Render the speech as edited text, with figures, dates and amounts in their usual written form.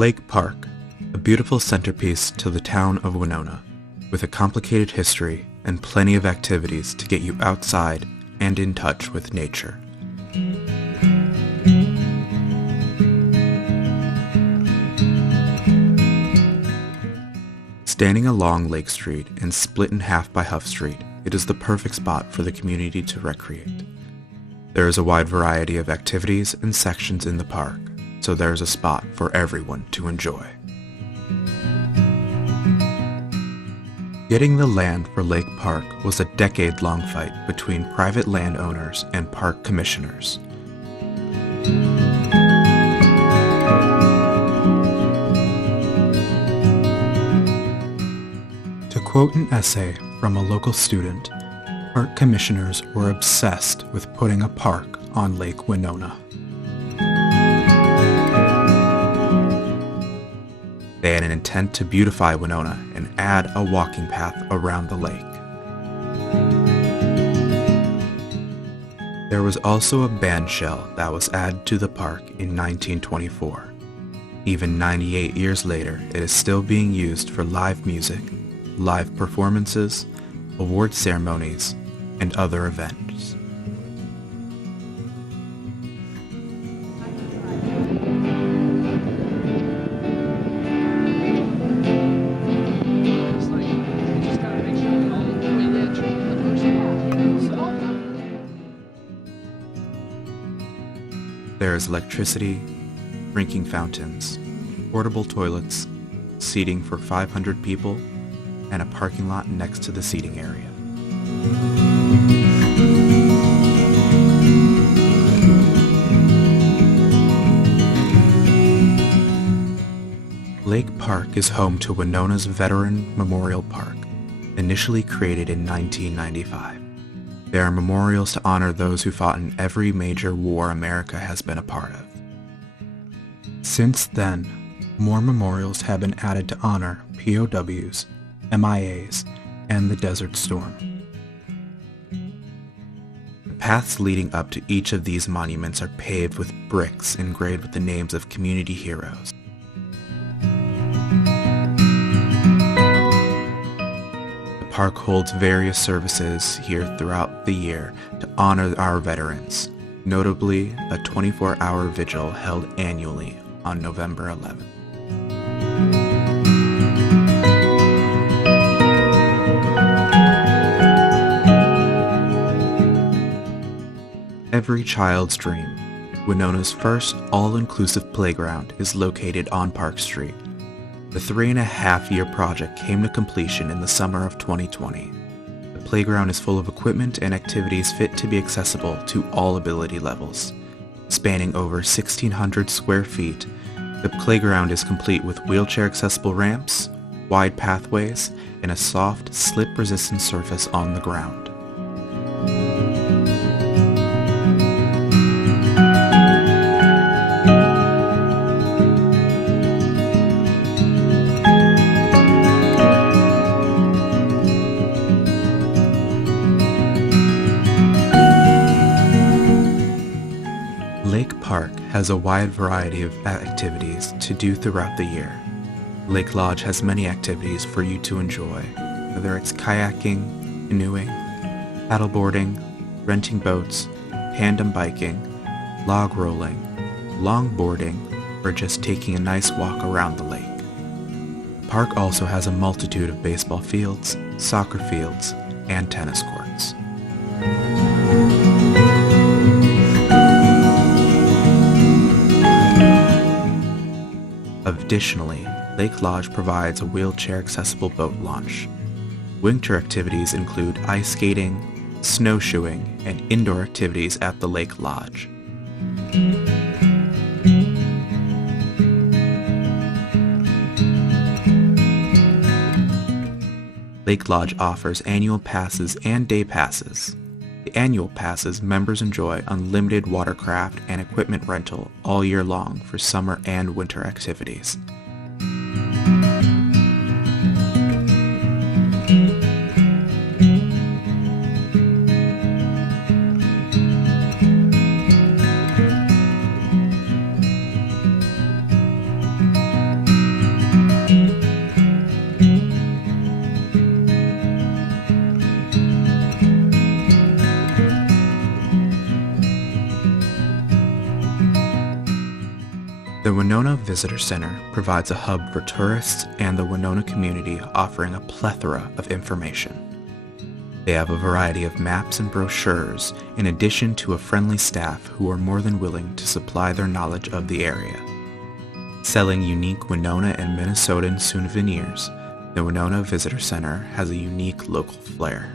Lake Park, a beautiful centerpiece to the town of Winona, with a complicated history and plenty of activities to get you outside and in touch with nature. Standing along Lake Street and split in half by Huff Street, it is the perfect spot for the community to recreate. There is a wide variety of activities and sections in the park, so there is a spot for everyone to enjoy. Getting the land for Lake Park was a decade-long fight between private landowners and park commissioners. To quote an essay from a local student, park commissioners were obsessed with putting a park on Lake Winona. They had an intent to beautify Winona and add a walking path around the lake. There was also a band shell that was added to the park in 1924. Even 98 years later, it is still being used for live music, live performances, award ceremonies, and other events. There is electricity, drinking fountains, portable toilets, seating for 500 people, and a parking lot next to the seating area. Lake Park is home to Winona's Veteran Memorial Park, initially created in 1995. There are memorials to honor those who fought in every major war America has been a part of. Since then, more memorials have been added to honor POWs, MIAs, and the Desert Storm. The paths leading up to each of these monuments are paved with bricks engraved with the names of community heroes. The park holds various services here throughout the year to honor our veterans, notably a 24-hour vigil held annually on November 11th. Every child's dream, Winona's first all-inclusive playground is located on Park Street. The 3.5-year project came to completion in the summer of 2020. The playground is full of equipment and activities fit to be accessible to all ability levels. Spanning over 1,600 square feet, the playground is complete with wheelchair-accessible ramps, wide pathways, and a soft, slip-resistant surface on the ground. Lake Park has a wide variety of activities to do throughout the year. Lake Lodge has many activities for you to enjoy, whether it's kayaking, canoeing, paddleboarding, renting boats, tandem biking, log rolling, longboarding, or just taking a nice walk around the lake. The park also has a multitude of baseball fields, soccer fields, and tennis courts. Additionally, Lake Lodge provides a wheelchair-accessible boat launch. Winter activities include ice skating, snowshoeing, and indoor activities at the Lake Lodge. Lake Lodge offers annual passes and day passes. The annual passes members enjoy unlimited watercraft and equipment rental all year long for summer and winter activities. Winona Visitor Center provides a hub for tourists and the Winona community, offering a plethora of information. They have a variety of maps and brochures, in addition to a friendly staff who are more than willing to supply their knowledge of the area. Selling unique Winona and Minnesotan souvenirs, the Winona Visitor Center has a unique local flair.